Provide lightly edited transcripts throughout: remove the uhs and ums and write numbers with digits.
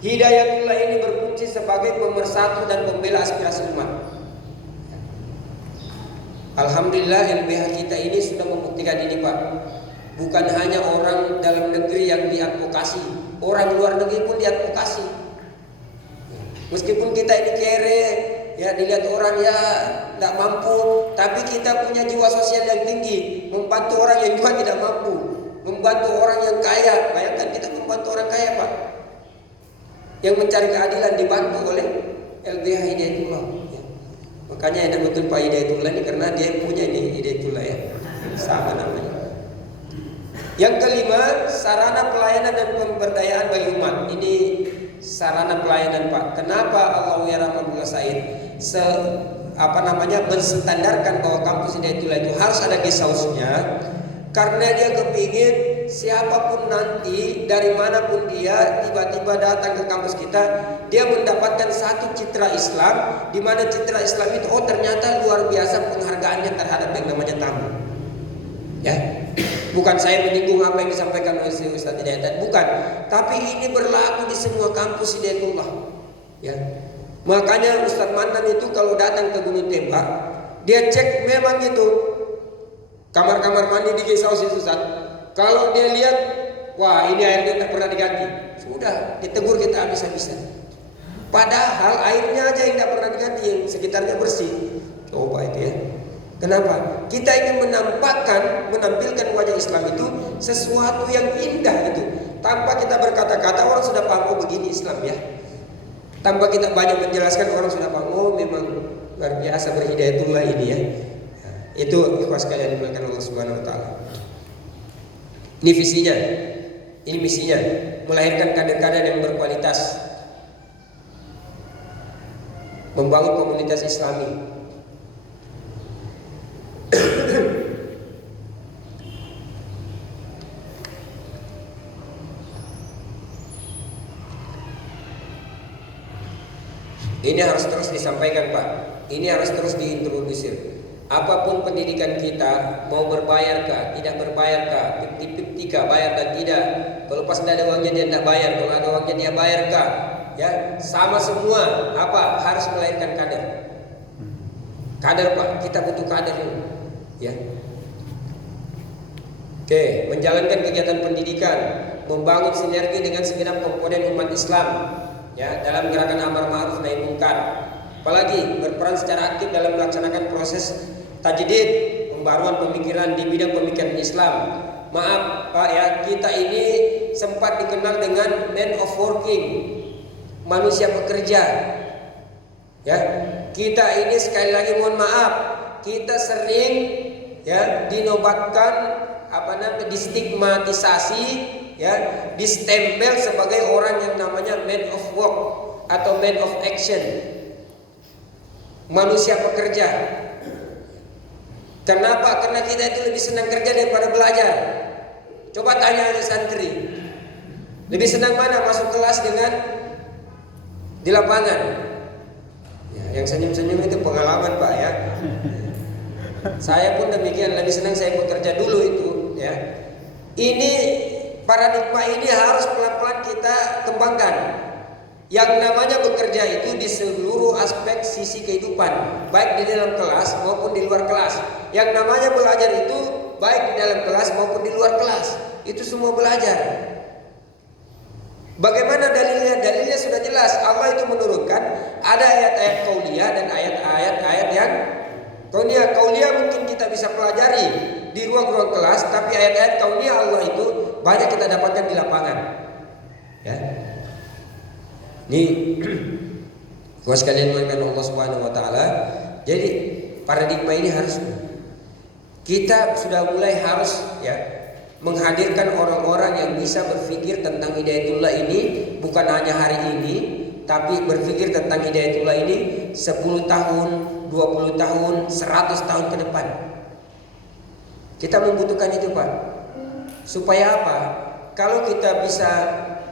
Hidayatullah ini berfungsi sebagai pemersatu dan pembela aspirasi umat. Alhamdulillah LBH kita ini sudah membuktikan ini Pak. Bukan hanya orang dalam negeri yang diadvokasi, orang luar negeri pun diadvokasi. Meskipun kita ini kere, ya dilihat orang ya tidak mampu, tapi kita punya jiwa sosial yang tinggi, membantu orang yang juga tidak mampu, membantu orang yang kaya. Bayangkan kita membantu orang kaya Pak, yang mencari keadilan dibantu oleh LBH Hidayatullah. Ya. Makanya enak betul Pak Hidayatullah ini karena dia punya ini Hidayatullah ya, sama namanya. Yang kelima, sarana pelayanan dan pemberdayaan bagi umat. Ini sarana pelayanan Pak. Kenapa Allah ya Rahmatullah Said menstandarkan bahwa kampus Hidayatullah itu harus ada guest house-nya? Karena dia kepingin siapapun nanti dari manapun dia tiba-tiba datang ke kampus kita, dia mendapatkan satu citra Islam, di mana citra Islam itu ternyata luar biasa penghargaannya terhadap yang namanya tamu. Ya, bukan saya menyinggung apa yang disampaikan oleh Ustaz Hidayat, bukan, tapi ini berlaku di semua kampus Hidayatullah. Ya, makanya Ustaz Mandan itu kalau datang ke Gunung Tembak, dia cek memang itu kamar-kamar mandi di guest house itu Ustaz. Kalau dia lihat, wah ini airnya tak pernah diganti, sudah ditegur kita habis-habisan. Padahal airnya aja yang tak pernah diganti, yang sekitarnya bersih. Coba itu ya. Kenapa? Kita ingin menampilkan wajah Islam itu sesuatu yang indah itu. Tanpa kita berkata-kata orang sudah paham, oh begini Islam ya. Tanpa kita banyak menjelaskan orang sudah paham, oh memang luar biasa berhidayatullah ini ya. Itu ikhwas sekalian dimuliakan Allah Subhanahu wa taala. Ini visinya, ini misinya, melahirkan kader-kader yang berkualitas, membangun komunitas Islami. Ini harus terus disampaikan Pak. Ini harus terus diintrodusir. Apapun pendidikan kita, mau berbayar kah, tidak berbayar kah, 50-50 kah, bayar dan tidak. Kalau pas tidak ada uangnya dia tidak bayar, kalau ada uangnya dia bayar kah. Ya, sama semua. Apa? Harus melahirkan kader. Kader Pak, kita butuh kader. Ya. Oke, menjalankan kegiatan pendidikan, membangun sinergi dengan segenap komponen umat Islam. Ya, dalam gerakan amar ma'ruf nahi munkar. Apalagi berperan secara aktif dalam melaksanakan proses tajdid, pembaruan pemikiran di bidang pemikiran Islam. Maaf Pak ya, kita ini sempat dikenal dengan man of working, manusia pekerja. Ya, kita ini sekali lagi mohon maaf, kita sering ya dinobatkan distigmatisasi, ya, distempel sebagai orang yang namanya man of work atau man of action, manusia pekerja. Kenapa? Karena kita itu lebih senang kerja daripada belajar. Coba tanya aja santri, lebih senang mana masuk kelas dengan di lapangan? Ya, yang senyum-senyum itu pengalaman Pak ya. Saya pun demikian, lebih senang saya bekerja dulu itu ya. Ini paradigma ini harus pelan-pelan kita kembangkan. Yang namanya bekerja itu di seluruh aspek sisi kehidupan, baik di dalam kelas maupun di luar kelas. Yang namanya belajar itu baik di dalam kelas maupun di luar kelas. Itu semua belajar. Bagaimana dalilnya? Dalilnya sudah jelas. Allah itu menurunkan ada ayat-ayat qauliyah dan ayat-ayat yang qauliyah. Qauliyah mungkin kita bisa pelajari di ruang-ruang kelas, tapi ayat-ayat qauliyah Allah itu banyak kita dapatkan di lapangan. Ya. Ini kuas kalian mengenal Allah Subhanahu wa taala. Jadi paradigma ini harus kita sudah mulai harus ya menghadirkan orang-orang yang bisa berpikir tentang hidayatullah ini bukan hanya hari ini, tapi berpikir tentang hidayatullah ini 10 tahun, 20 tahun, 100 tahun ke depan. Kita membutuhkan itu Pak. Supaya apa? Kalau kita bisa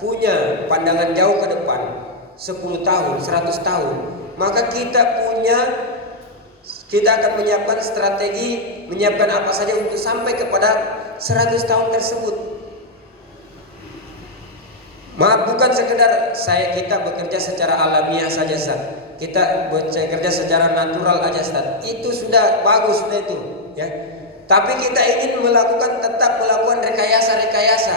punya pandangan jauh ke depan 10 tahun, 100 tahun, maka kita akan menyiapkan strategi, menyiapkan apa saja untuk sampai kepada 100 tahun tersebut. Maaf, bukan sekedar kita bekerja secara alamiah saja, Ustaz. Kita bekerja secara natural aja, Ustaz. Itu sudah bagus, sudah itu, ya. Tapi kita ingin tetap melakukan rekayasa-rekayasa.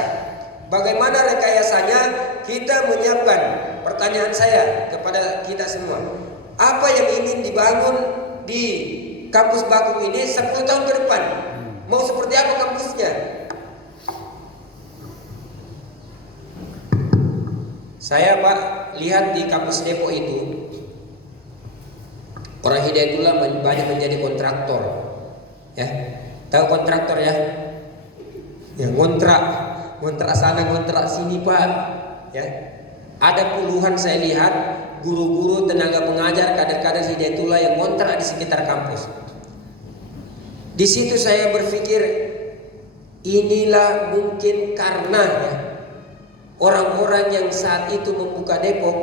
Bagaimana rekayasanya? Kita menyiapkan. Pertanyaan saya kepada kita semua, apa yang ingin dibangun di kampus Bakung ini 10 tahun ke depan? Mau seperti apa kampusnya? Saya Pak lihat di kampus Depok itu orang Hidayatullah banyak menjadi kontraktor, ya. Tahu kontraktor ya? Ya, ngontrak sana, ngontrak sini Pak, ya. Ada puluhan saya lihat guru-guru, tenaga pengajar, kader-kader Hidayatullah yang ngontrak di sekitar kampus. Di situ saya berpikir, inilah mungkin karena ya, orang-orang yang saat itu membuka Depok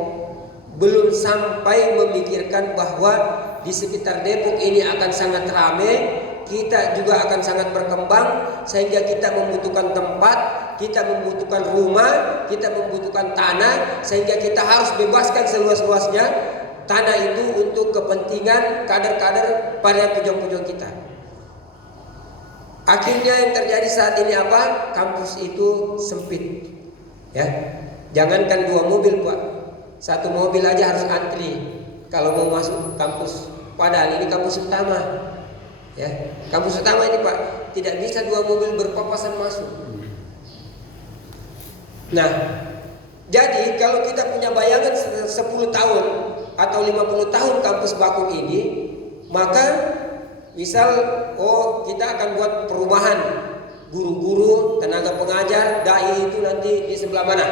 belum sampai memikirkan bahwa di sekitar Depok ini akan sangat ramai, kita juga akan sangat berkembang, sehingga kita membutuhkan tempat, kita membutuhkan rumah, kita membutuhkan tanah, sehingga kita harus bebaskan seluas-luasnya tanah itu untuk kepentingan kader-kader pada pejuang-pejuang kita. Akhirnya yang terjadi saat ini apa? Kampus itu sempit. Ya, jangankan 2 mobil Pak, 1 mobil aja harus antri kalau mau masuk kampus. Padahal ini kampus utama, ya, kampus utama ini Pak, tidak bisa 2 mobil berpapasan masuk. Nah, jadi kalau kita punya bayangan 10 tahun atau 50 tahun kampus Bakung ini, maka misal, kita akan buat perumahan. Guru-guru, tenaga pengajar, dai itu nanti di sebelah mana?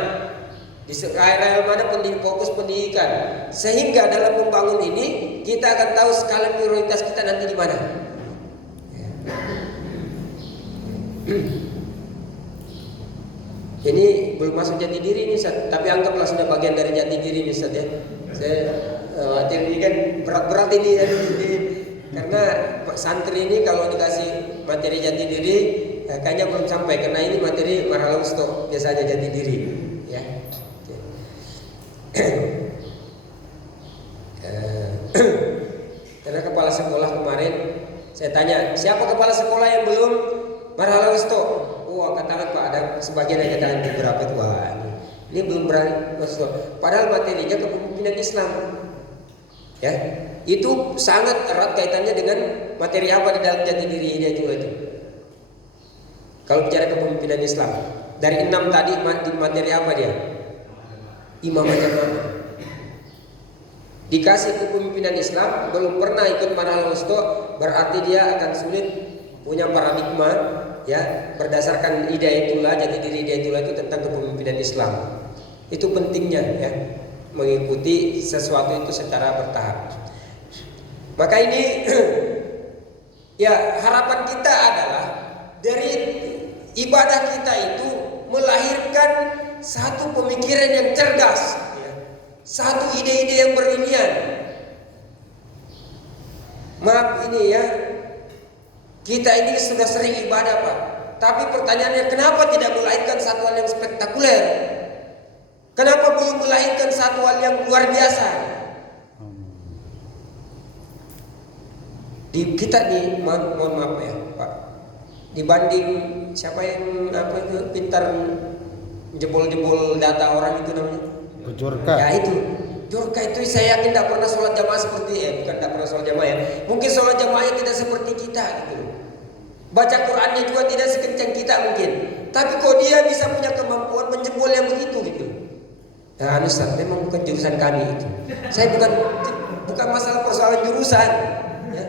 Di area mana fokus pendidikan. Sehingga dalam membangun ini kita akan tahu skala prioritas kita nanti di mana. Ini belum masuk jati diri nih, Ustaz. Tapi anggaplah sudah bagian dari jati diri nih, Ustaz, ya. Saya khawatir ini kan berat-berat ini ya. Karena santri ini kalau dikasih materi jati diri, kayaknya belum sampai, karena ini materi Marhala Usto biasanya jati diri, ya. Karena kepala sekolah kemarin saya tanya, siapa kepala sekolah yang belum Marhala Usto? Angkat tangan Pak, ada sebagian yang katakan beberapa Tuhan. Ini belum berani Usto. Padahal materinya kepemimpinan Islam, ya. Itu sangat erat kaitannya dengan materi apa di dalam jati diri ini itu. Kalau bicara kepemimpinan Islam, dari 6 tadi materi apa dia? Imam jamaah. Dikasih kepemimpinan Islam, belum pernah ikut Marhala Usto, berarti dia akan sulit punya paradigma, ya, berdasarkan Hidayatullah, jati diri Hidayatullah itu tentang kepemimpinan Islam. Itu pentingnya, ya, mengikuti sesuatu itu secara bertahap. Maka ini ya, harapan kita adalah dari ibadah kita itu melahirkan satu pemikiran yang cerdas, ya, satu ide-ide yang berilian. Maaf ini ya, kita ini sudah sering ibadah Pak, tapi pertanyaannya kenapa tidak melahirkan satu hal yang spektakuler? Kenapa belum melahirkan satu hal yang luar biasa? Kita nih, mohon maaf ya Pak, dibanding siapa yang pintar jebol-jebol data orang itu namanya Jorka. Ya itu Jorka itu saya yakin tidak pernah sholat jamaah seperti bukan tidak pernah sholat jamaah ya, mungkin sholat jamaahnya tidak seperti kita gitu. Baca Qurannya juga tidak sekencang kita mungkin, tapi kok dia bisa punya kemampuan menjebol yang begitu gitu. Nah, Ustaz, memang bukan jurusan kami itu. Saya bukan masalah persoalan jurusan, ya.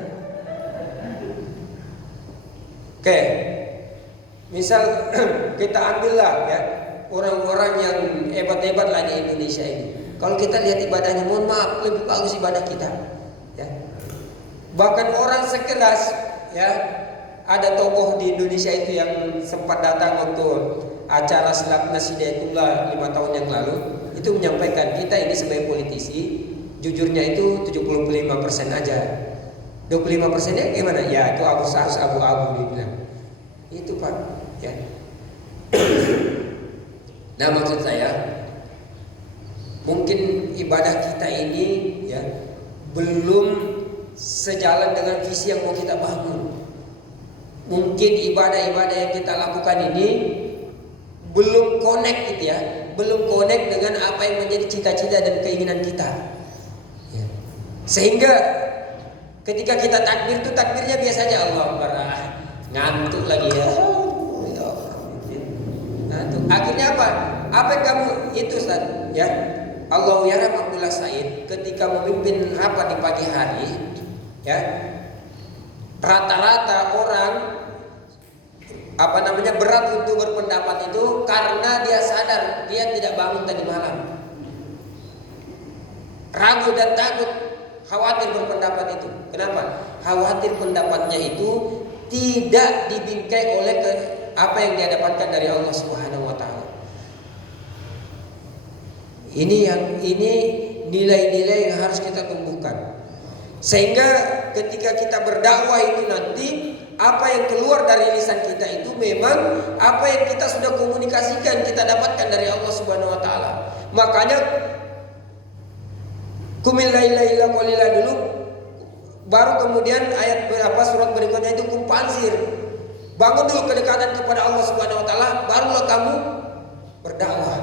Oke, misal kita ambillah ya orang-orang yang hebat-hebat lah di Indonesia ini. Kalau kita lihat ibadahnya, mohon maaf, lebih bagus ibadah kita, ya. Bahkan orang sekelas, ya, ada tokoh di Indonesia itu yang sempat datang waktu acara Silapnas Hidayatullah 5 tahun yang lalu, itu menyampaikan kita ini sebagai politisi, jujurnya itu 75% aja. 25%-nya gimana? Ya itu harus abu-abu dibilang. Itu Pak, ya. Nah maksud saya, mungkin ibadah kita ini ya belum sejalan dengan visi yang mau kita bangun. Mungkin ibadah-ibadah yang kita lakukan ini belum connect gitu ya, belum connect dengan apa yang menjadi cita-cita dan keinginan kita. Ya. Sehingga ketika kita takbir itu takbirnya biasa aja, Allah Akbar, ngantuk lagi ya. Ngantuk. Akhirnya apa? Apa yang kamu itu Ustaz? Ya. Allah yarham Abdullah Said ketika memimpin rapat di pagi hari, ya. Rata-rata orang berat untuk berpendapat itu karena dia sadar dia tidak bangun tadi malam, ragu dan takut, khawatir berpendapat itu. Kenapa? Khawatir pendapatnya itu tidak dibingkai oleh apa yang dia dapatkan dari Allah Subhanahu wa taala. Ini nilai-nilai yang harus kita tumbuhkan. Sehingga ketika kita berdakwah itu nanti apa yang keluar dari lisan kita itu memang apa yang kita sudah komunikasikan, kita dapatkan dari Allah Subhanahu wa taala. Makanya kumil laila illa qalila dulu, baru kemudian ayat surat berikutnya itu kumpanzir. Bangun dulu kedekatan kepada Allah Subhanahu wa taala, barulah kamu berdakwah.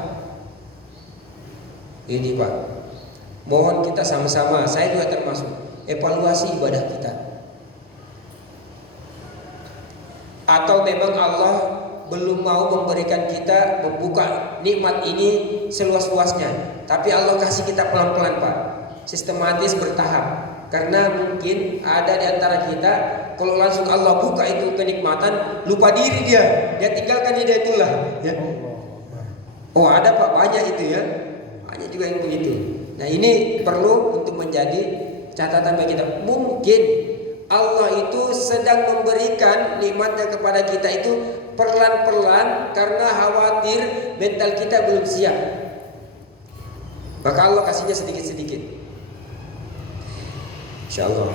Ini Pak, mohon kita sama-sama, saya juga termasuk, evaluasi ibadah kita. Atau memang Allah belum mau memberikan kita, membuka nikmat ini seluas-luasnya, tapi Allah kasih kita pelan-pelan Pak, sistematis, bertahap. Karena mungkin ada di antara kita kalau langsung Allah buka itu kenikmatan, lupa diri dia tinggalkan hidayatullah ya. Oh ada Pak, banyak itu ya, banyak juga yang begitu. Nah ini perlu untuk menjadi catatan bagi kita. Mungkin Allah itu sedang memberikan nikmatnya kepada kita itu perlahan-perlahan karena khawatir mental kita belum siap. Maka Allah kasihnya sedikit-sedikit. Insyaallah.